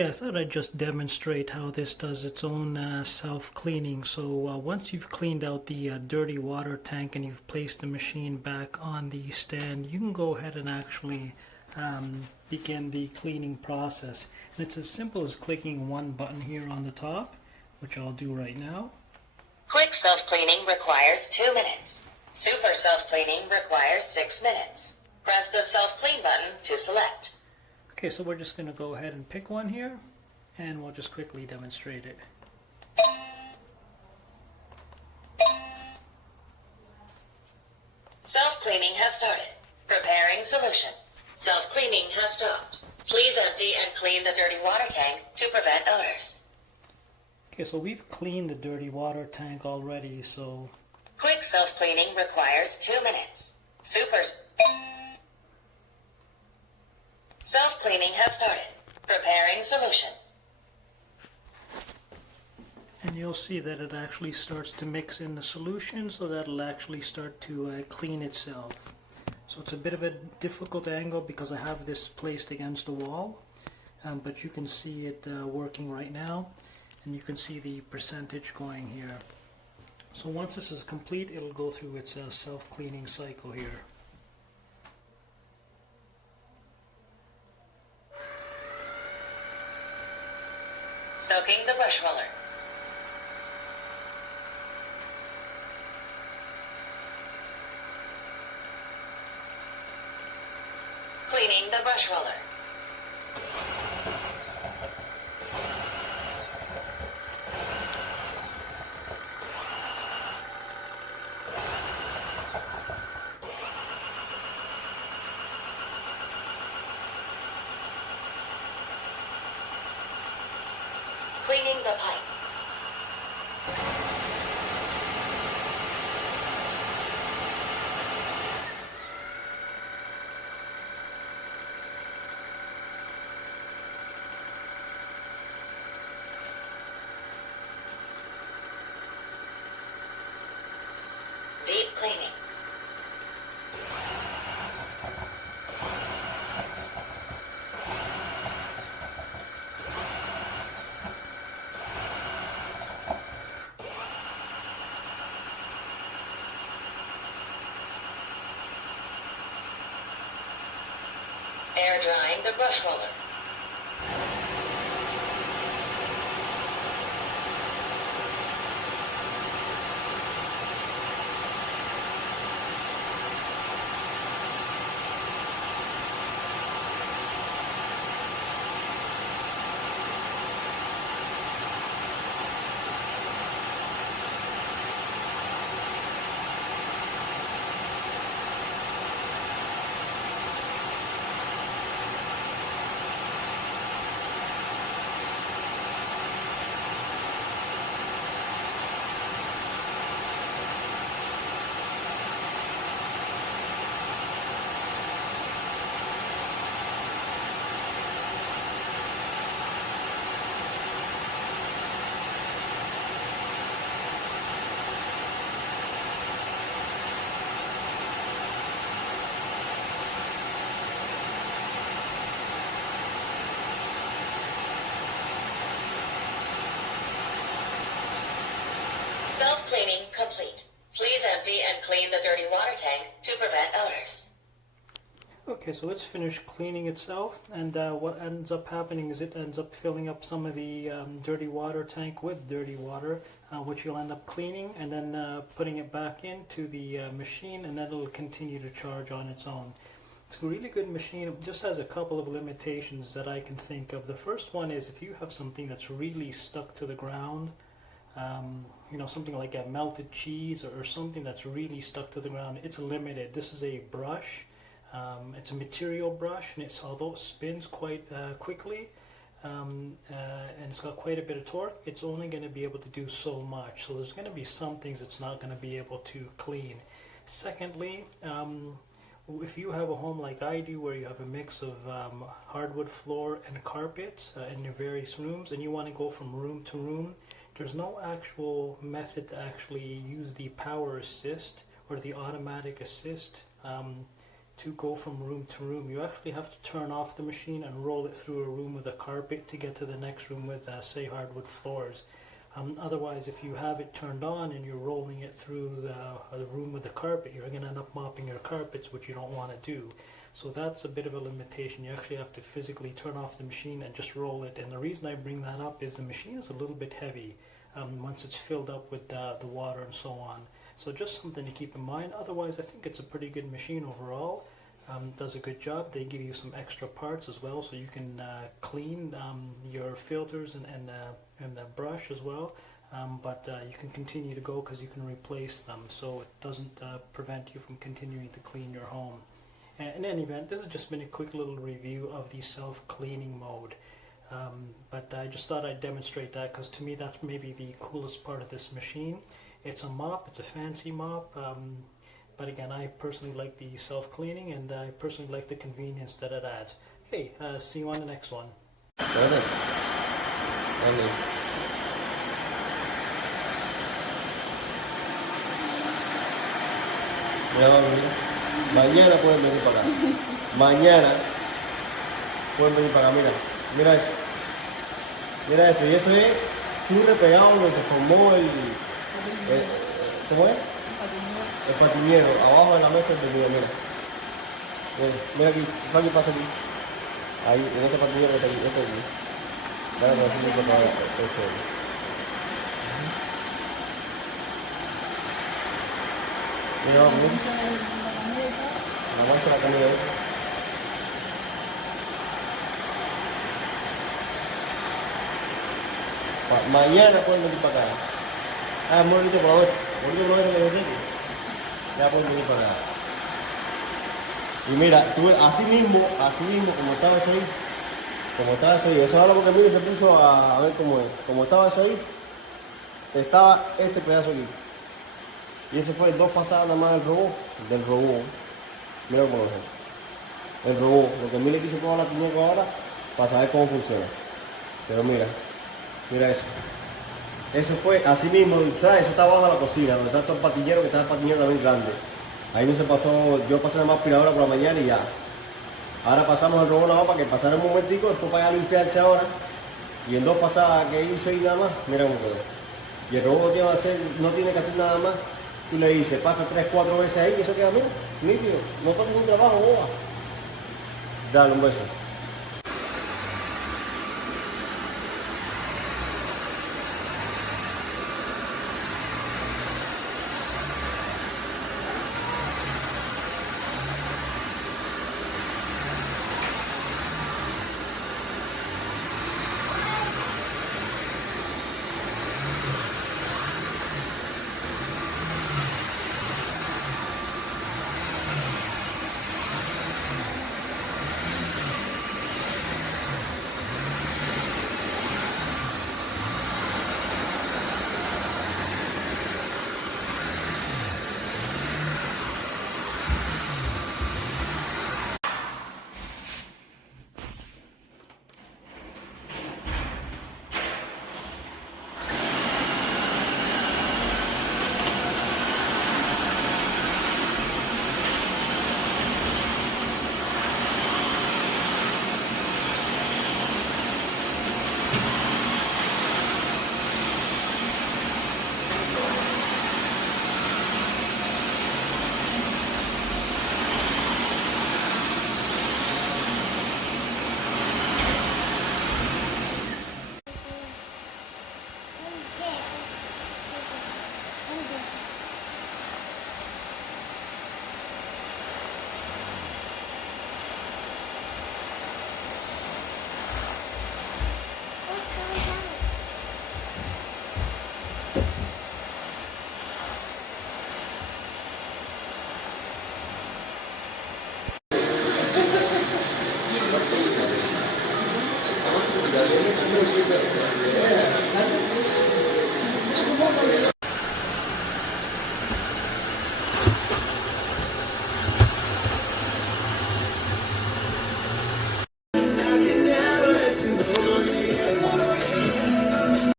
Okay, I thought I'd just demonstrate how this does its own self-cleaning. So once you've cleaned out the dirty water tank and you've placed the machine back on the stand, you can go ahead and actually begin the cleaning process. And it's as simple as clicking one button here on the top, which I'll do right now. Quick self-cleaning requires 2 minutes. Super self-cleaning requires 6 minutes. Press the self-clean button to select. Okay, so we're just going to go ahead and pick one here, and we'll just quickly demonstrate it. Self-cleaning has started. Preparing solution. Self-cleaning has stopped. Please empty and clean the dirty water tank to prevent odors. Okay, so we've cleaned the dirty water tank already, so... Quick self-cleaning requires 2 minutes. Super self-cleaning has started. Preparing solution. And you'll see that it actually starts to mix in the solution, so that'll actually start to clean itself. So it's a bit of a difficult angle because I have this placed against the wall, but you can see it working right now, and you can see the percentage going here. So once this is complete, it'll go through its self-cleaning cycle here. Soaking the brush roller. Cleaning the brush roller. Cleaning the pipe. Deep cleaning. Air drying the brush roller. Self-cleaning complete. Please empty and clean the dirty water tank to prevent odors. Okay, so it's finished cleaning itself, and what ends up happening is it ends up filling up some of the dirty water tank with dirty water, which you'll end up cleaning and then putting it back into the machine, and then it'll continue to charge on its own. It's a really good machine. It just has a couple of limitations that I can think of. The first one is if you have something that's really stuck to the ground, you know, something like a melted cheese or something that's really stuck to the ground, it's limited. This is a brush. It's a material brush, and although it spins quite quickly, and it's got quite a bit of torque, it's only going to be able to do so much. So there's going to be some things it's not going to be able to clean. Secondly, if you have a home like I do, where you have a mix of hardwood floor and carpets in your various rooms, and you want to go from room to room, there's no actual method to actually use the power assist or the automatic assist to go from room to room. You actually have to turn off the machine and roll it through a room with a carpet to get to the next room with, say, hardwood floors. Otherwise, if you have it turned on and you're rolling it through the room with the carpet, you're going to end up mopping your carpets, which you don't want to do. So that's a bit of a limitation. You actually have to physically turn off the machine and just roll it. And the reason I bring that up is the machine is a little bit heavy once it's filled up with the water and so on. So just something to keep in mind. Otherwise, I think it's a pretty good machine overall. Does a good job. They give you some extra parts as well, so you can clean your filters and the brush as well. But you can continue to go because you can replace them, so it doesn't prevent you from continuing to clean your home. In any event, this has just been a quick little review of the self-cleaning mode. But I just thought I'd demonstrate that because to me that's maybe the coolest part of this machine. It's a mop, it's a fancy mop, but again, I personally like the self-cleaning and I personally like the convenience that it adds. Okay, see you on the next one. Mañana pueden venir para acá. Mañana pueden venir para acá. Mira, mira esto. Mira esto. Y eso es flume pegado donde se formó ¿cómo es? El patiñero. Abajo de la mesa del video, mira. Mira aquí, aquí pasa aquí. Ahí, en este patiñero que está aquí, este aquí. Dale, que así me para eso. Mira, mira. Aguanta la comida. Mañana pueden venir para acá. Muy bonito por hoy. Bonito por hoy que le dije. Ya pueden venir para acá. Y mira, tú así mismo, como estaba eso ahí, eso ahora porque mire se puso a ver cómo es. Como estaba eso ahí, estaba este pedazo aquí. Y ese fue 2 pasadas nada más del robot. Mira cómo lo es. El robot. Lo que a mí le quiso probar la Tineco ahora para saber cómo funciona. Pero mira eso. Eso fue así mismo, ¿sabes? Eso está abajo de la cocina, donde está todo el patillero, que está el patillero también grande. Ahí no se pasó, yo pasé nada más aspiradora por la mañana y ya. Ahora pasamos el robot nada más para que pasara un momentico, después para ir a limpiarse ahora. Y en 2 pasadas que hizo y nada más, mira cómo quedó. Y el robot no tiene que hacer nada más. Tú le dices, pasa 3, 4 veces ahí y eso queda bien, nítido. No pasa ningún trabajo, boba. Dale un beso. Gracias.